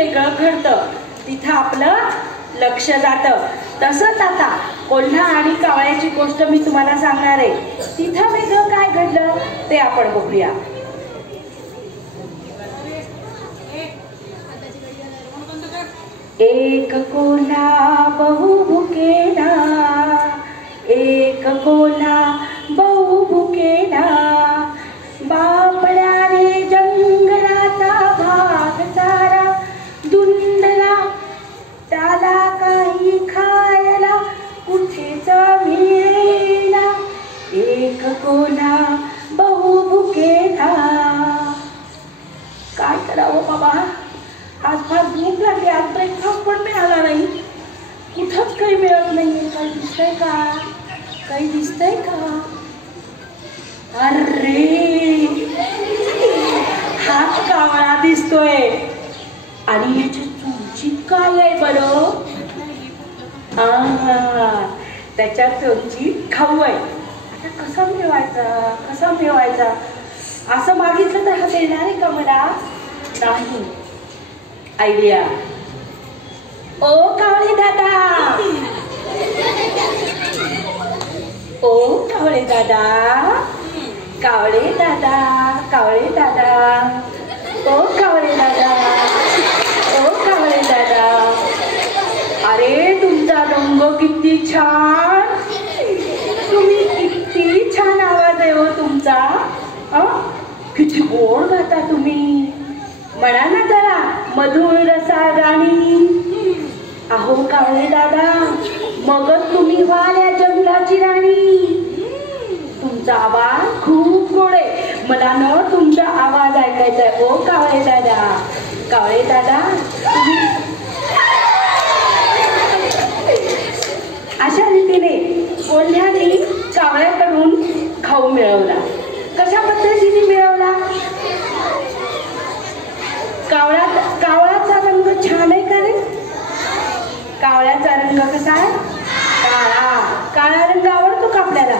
वेगळं घडतं, तिथं आपलं लक्ष जातं. तसंच आता कोल्हा आणि कावळ्याची गोष्ट मी तुम्हाला सांगणार आहे. तिथं वेगळं काय घडलं ते आपण बघूया. एक कोल्हा बहु भुकेला, एक कोल्हा बहु भुकेला, बापड्याने जंगलाचा भाग सारा धुंडला, त्याला काही खायला कुठेच मिळेना. एक कोल्हा बहु भुकेला. काय करावं बाबा, आज फार भूक लागली, आज ब्रेकफास्ट पण मिळाला नाही, कुठंच काही मिळत नाहीये. काही दिसतंय का, काही दिसतंय का? अरे हा कावळा दिसतोय आणि ह्याची चोंचीत काय आहे बरं? त्याच्या चोंचीत खाऊ आहे. आता कसा मिळवायचा, कसा मिळवायचा? असं मागितलं तर हा देणार आहे का मला? नाही. आयडिया. ओ कावळे दादा, ओ कावळे दादा, कावळे दादा, कावळे दादा, ओ कावळे दादा, ओ कावळे दादा. अरे तुमचा रंग किती छान, तुम्ही किती छान आवाज आहे हो तुमचा. किती गोड गाता तुम्ही. म्हणा ना जरा मधुर रसाळ गाणी. अहो कावळे दादा, मगच तुम्ही व्हाल या जंगलाची राणी. तुमचा आवाज खूप गोड आहे, मला न तुमचा आवाज ऐकायचा आहे. ओ कावळे दादा, कावळे दादा. अशा रीतीने कोल्ह्याने कावळ्याकडून खाऊ मिळवला. कशा पद्धतीने मिळवला? कावळ्याचा रंग छान आहे का रे? कावळ्याचा रंग कसा आहे? काळा. काळा रंग आवडतो का आपल्याला?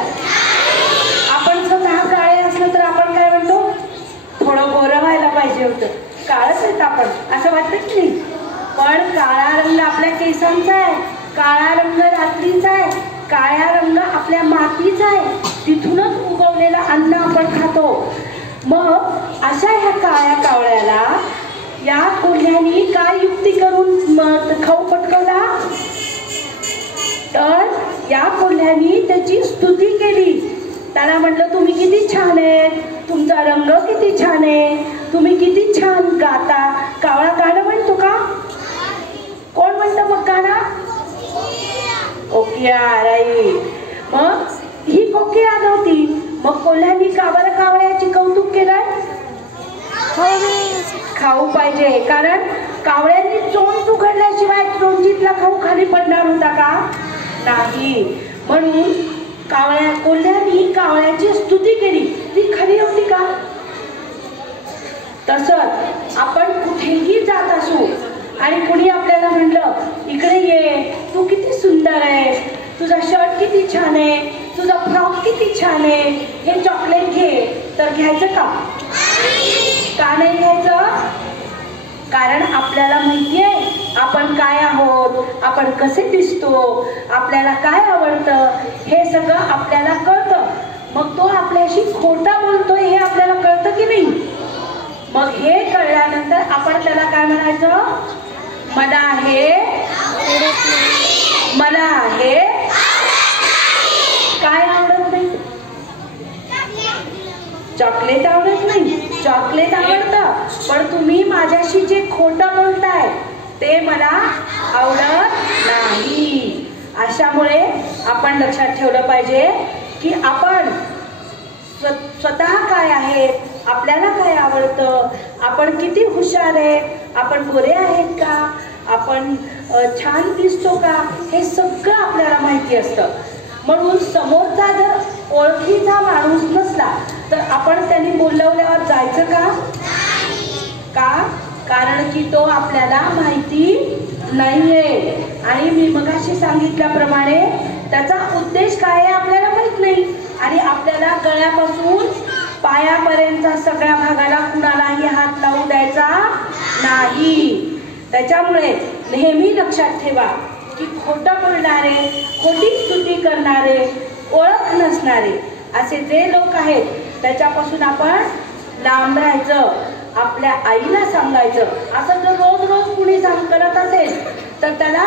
आपण स्वतः काळे असलं तर आपण काय म्हणतो? थोडं गोरं व्हायला पाहिजे होतं, काळच आहेत आपण, असं वाटतं की नाही? पण काळा रंग आपल्या केसांचा आहे, काळा रंग रात्रीचा आहे, काळा रंग आपल्या मातीचा आहे, तिथूनच उगवलेलं अन्न आपण खातो. मग अशा ह्या काळ्या कावळ्याला या कोल्ह्यानी काय युक्ती करून खाऊ पटकवला? तर या कोल्ह्यानी त्याची स्तुती केली. त्याला म्हटलं तुम्ही किती छान आहेत, तुमचा रंग किती छान आहे, तुम्ही किती छान गाता. कावळा गाणं म्हणतो का? कोण म्हणतं मग गाणं? कोकिळा. राईट. मग ही कोकिळा नव्हती, मग कोल्ह्यानी का बरं कावळ्याची कौतुक केलं? खाऊ पाहिजे, कारण कावळ्यांनी चोंच उघडल्याशिवाय चोंचीतला खाऊ खाली पडणार होता का? नाही. म्हणून कोल्ह्यांनी कावळ्याची स्तुती केली. ती खरी होती का? तसंच आपण कुठेही जात असू आणि कुणी आपल्याला म्हणलं इकडे ये, तू किती सुंदर आहे, तुझा शर्ट किती छान आहे, तुझा फ्रॉक किती छान आहे, हे चॉकलेट घे, तर घ्यायचं का? का नाही घ्यायचं? कारण आपल्याला माहिती आहे आपण काय आहोत, आपण कसे दिसतो, आपल्याला काय आवडतं, हे सगळं आपल्याला कळतं. मग तो आपल्याशी खोटा बोलतोय हे आपल्याला कळतं की नाही? मग हे कळल्यानंतर आपण त्याला काय म्हणायचं? मला हे काय आवडत नाही? चॉकलेट आवडत नाही? चॉकलेट आवडतं, पण तुम्ही माझ्याशी जे खोटं बोलताय ते मला आवडत नाही. अशामुळे आपण लक्षात ठेवलं पाहिजे की आपण स्वतः काय आहे, आपल्याला काय आवडतं, आपण किती हुशार आहे, आपण गोरे आहेत का, आपण छान दिसतो का, हे सगळं आपल्याला माहिती असतं. म्हणून समोरचा जर ओळखीचा माणूस नसला तर आपण त्यांनी बोलवल्यावर जायचं का? कारण की तो आपल्याला माहिती नाहीये. आणि मी मगाशी सांगितल्याप्रमाणे त्याचा उद्देश काय आहे आपल्याला माहित नाही. आणि आपल्याला गळ्यापासून पायापर्यंत सगळ्या भागाला कुणालाही हात लावू द्यायचा नाही. त्याच्यामुळे नेहमी लक्षात ठेवा की खोटं बोलणारे, खोटी स्तुती करणारे, ओळख नसणारे असे जे लोक आहेत त्याच्यापासून आपण लांब राहायचं. आपल्या आईला सांगायचं. असं जर रोज रोज कुणी करत असेल तर त्याला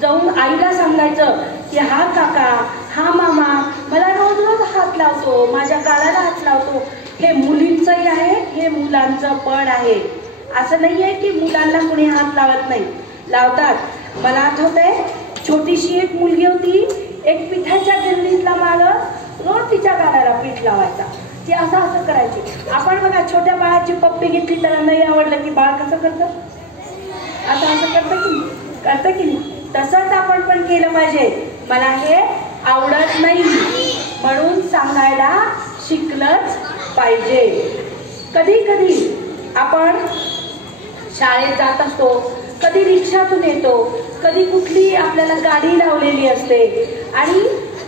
जाऊन आईला सांगायचं की हा काका, हा मामा मला रोज रोज हात लावतो, माझ्या गालाला हात लावतो. हे मुलींचंही आहे, हे मुलांचं पण आहे. असं नाही आहे की मुलांना कुणी हात लावत नाही, लावतात. मला आठवतंय छोटीशी एक मुलगी होती, एक पिठाच्या गिरणीतला मालक रोज तिच्या गालाला पीठ लावायचा. ती असं करायची. आपण बघा छोट्या बाळाची पप्पी घेतली त्याला नाही आवडलं की बाळ कसं करतं, असं करतं की नाही. तसंच आपण पण केलं पाहिजे. मला हे आवडत नाही म्हणून सांगायला शिकलंच पाहिजे. कधी कधी आपण शाळेत जात असतो, कधी रिक्षातून येतो, कधी कुठली आपल्याला गाडी लावलेली असते आणि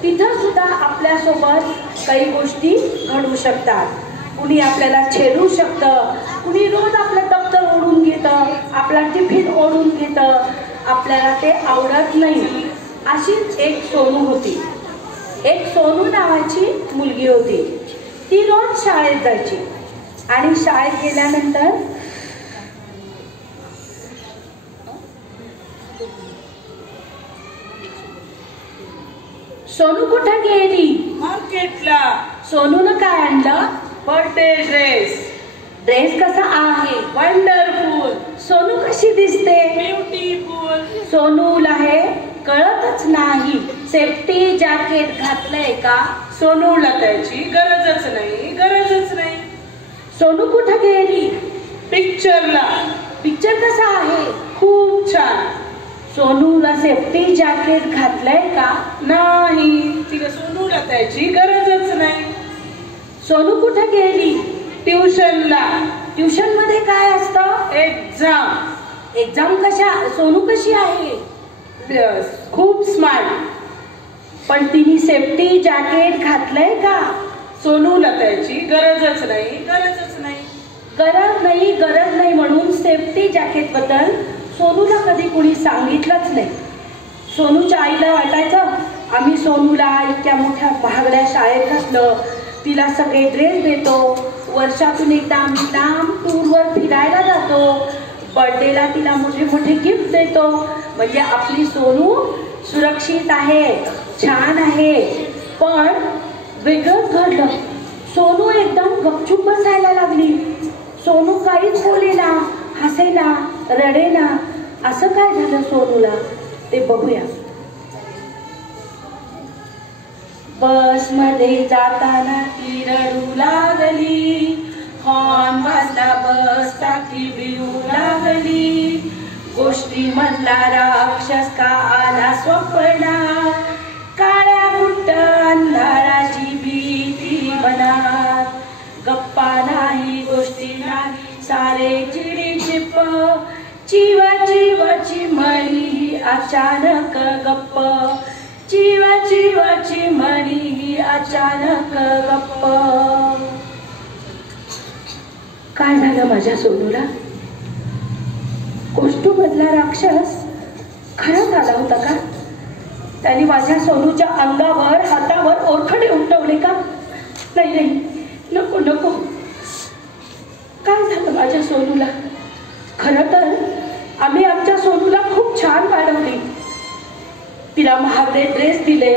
तिथं सुद्धा आपल्यासोबत काही गोष्टी घडू शकतात. कुणी आपल्याला छेडू शकतं, कुणी रोज आपलं दप्तर ओढून घेतं, आपला टिफिन ओढून घेतं. आपल्याला ते आवडत नाही. अशीच एक सोनू होती. एक सोनू नावाची मुलगी होती. ती रोज शाळेत जायची आणि शाळेत गेल्यानंतर सोनू कुठं गेली? मार्केटला. सोनूनं काय आणलं? Birthday dress. ड्रेस कसा आहे? वंडरफुल. सोनू कशी दिसते? ब्युटिफुल. सोनूला हे कळतच नाही. सेफ्टी जॅकेट घातलंय का? सोनूला त्याची गरजच नाही. सोनू कुठं गेली? पिक्चरला. पिक्चर कसा आहे? खूप छान. सोनूला सेफ्टी जॅकेट घातलंय का? नाही. तिला सोनूला त्याची गरजच नाही. सोनू कुठं गेली? ट्युशनला. ट्युशन मध्ये काय असतं? एक्झाम. एक्झाम कशा? सोनू कशी आहे? खूप स्मार्ट. पण तिने सेफ्टी जॅकेट घातलंय का? सोनूला त्याची गरज नाही म्हणून सेफ्टी जॅकेट बद्दल सोनूला कधी कुणी सांगितलंच नाही. सोनूच्या आईला वाटायचं आम्ही सोनूला इतक्या मोठ्या महागड्या शाळेत घातलं, तिला सगळे ड्रेस देतो, वर्षातून एकदा आम्ही लांब टूरवर फिरायला जातो, बर्थडेला तिला मोठे मोठे गिफ्ट देतो, म्हणजे आपली सोनू सुरक्षित आहे, छान आहे. पण वेगळंच घडलं. सोनू एकदम गपचूप बसायला लागली. सोनू काहीच बोलेना, हसेना, रडेना. असं काय झालं सोनूला ते बघूया. बस मध्ये जाताना ती रडू लागली, हॉर्न वाजला बस टाकी भिऊ लागली. गोष्टी मधला राक्षस का आला स्वप्नात, काळ्या कुट्ट अंधाराची भीती मनात. गप्पा नाही, गोष्टी नाही, सारे चिडीचिप, चिव चिव चिमणी अचानक गप्प, चिव चिव चिमणी अचानक गप्प. काय झालं माझ्या सोनूला? गोष्टीमधला राक्षस खरंच आला होता का? त्याने माझ्या सोनूच्या अंगावर, हातावर ओरखडे उमटवले का? नाही, नको नको. काय झालं माझ्या सोनूला? खरं तर आम्ही आमच्या सोनूला खूप छान वाढवली. तिला महागडे ड्रेस दिले,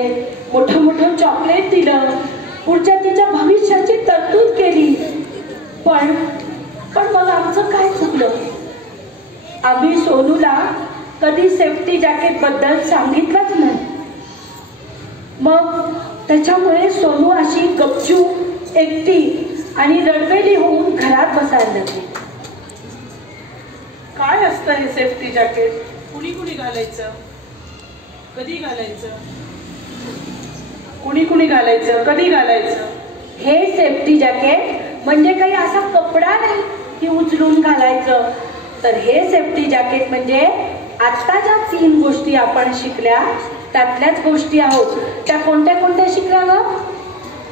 मोठं चॉकलेट दिलं, पुढच्या तिच्या भविष्याची तरतूद केली. पण मग आमचं काय चुकलं? आम्ही सोनूला कधी सेफ्टी जॅकेट बद्दल सांगितलंच नाही. मग त्याच्यामुळे सोनू अशी गपचूप, एकटी आणि रडवेली होऊन घरात बसायला लागली. काय असतं हे सेफ्टी जॅकेट? कुणी घालायचं? कधी घालायचं? कुणी घालायचं? कधी घालायचं? हे सेफ्टी जॅकेट म्हणजे काही असा कपडा नाही की उचलून घालायचं. तर हे सेफ्टी जॅकेट म्हणजे आता ज्या 3 गोष्टी आपण शिकल्या त्यातल्याच गोष्टी आहोत. त्या कोणत्या कोणत्या शिकल्या ग?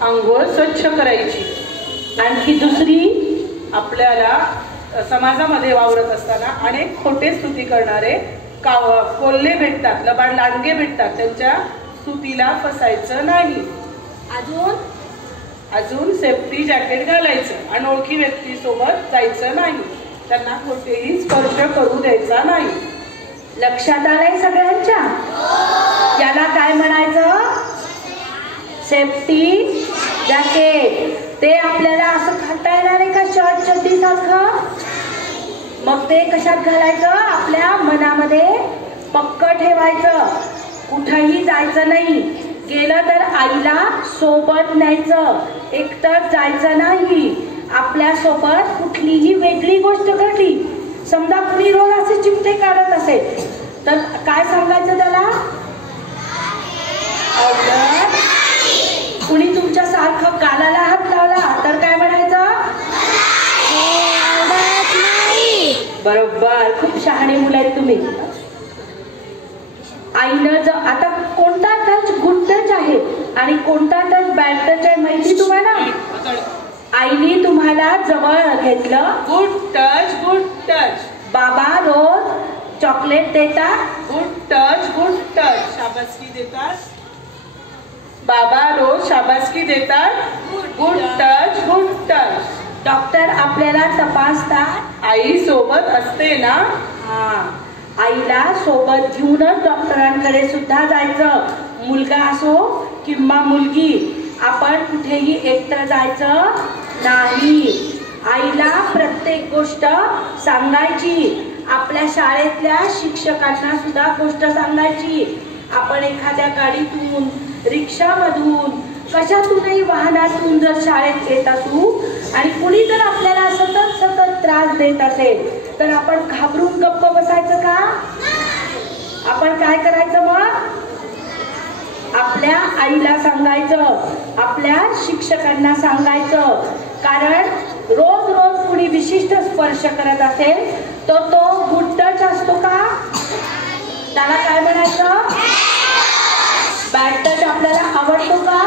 अंघोळ स्वच्छ करायची. आणखी दुसरी, आपल्याला समाजामध्ये वावरत असताना अनेक खोटे स्तुती करणारे कोल्हे भेटतात, लबाड लांडगे भेटतात. त्यांच्या स्तुतीला फसायचं नाही. अजून सेफ्टी जॅकेट घालायचं. अनोळखी व्यक्तीसोबत जायचं नाही. त्यांना कुठेही स्पर्श करू द्यायचा नाही. लक्षात आलंय सगळ्यांच्या? याला काय म्हणायचं? Safety jacket. ते आपल्याला असं घालता येणार आहे का शर्ट चड्डी सारखं? मग ते कशात घालायचं? आपल्या मनामध्ये पक्क ठेवायचं. कुठंही जायचं नाही. गेलं तर आईला सोबत न्यायचं. एकटं जायचं नाही. आपल्या सोबत कुठलीही वेगळी गोष्ट घडली, समजा कुणी रोज असे चिमटे काढत असेल तर काय सांगायचं त्याला? कुणी तुमच्या सारखं गालाला हात लावला तर काय म्हणायचं? बरोबर. खूप शहाणे मुलं आहेत तुम्ही. आईनं आता कोणता टच गुड टच आहे आणि कोणता टच बॅड टच आहे माहिती तुम्हाला? आईने तुम्हाला जवळ घेतलं. Good touch, good touch. बाबा रोज चॉकलेट देतात. Good touch, good touch. शाबासकी देतात. बाबा रोज शाबासकी देतात. Good touch, good touch. Doctor आपल्याला तपासतात. आई सोबत असते ना? हा. आईला सोबत घेऊनच डॉक्टरांकडे सुद्धा जायचं. मुलगा असो किंवा मुलगी, आपण कुठेही एकटं जायचं नाही. आईला प्रत्येक गोष्ट सांगायची. आपल्या शाळेतल्या शिक्षकांना सुद्धा गोष्ट सांगायची. आपण एखाद्या गाडीतून, रिक्षामधून, कशातूनही वाहनातून जर शाळेत येत असू आणि कुणी जर आपल्याला सतत सतत त्रास देत असेल तर आपण घाबरून गप्प बसायचं का? आपण काय करायचं? मग आपल्या आईला सांगायचं, आपल्या शिक्षकांना सांगायचं. कारण रोज रोज कुणी विशिष्ट स्पर्श करत असेल तर तो गुड टच असतो का? त्याला काय म्हणायचं? बॅड टच आपल्याला आवडतो का?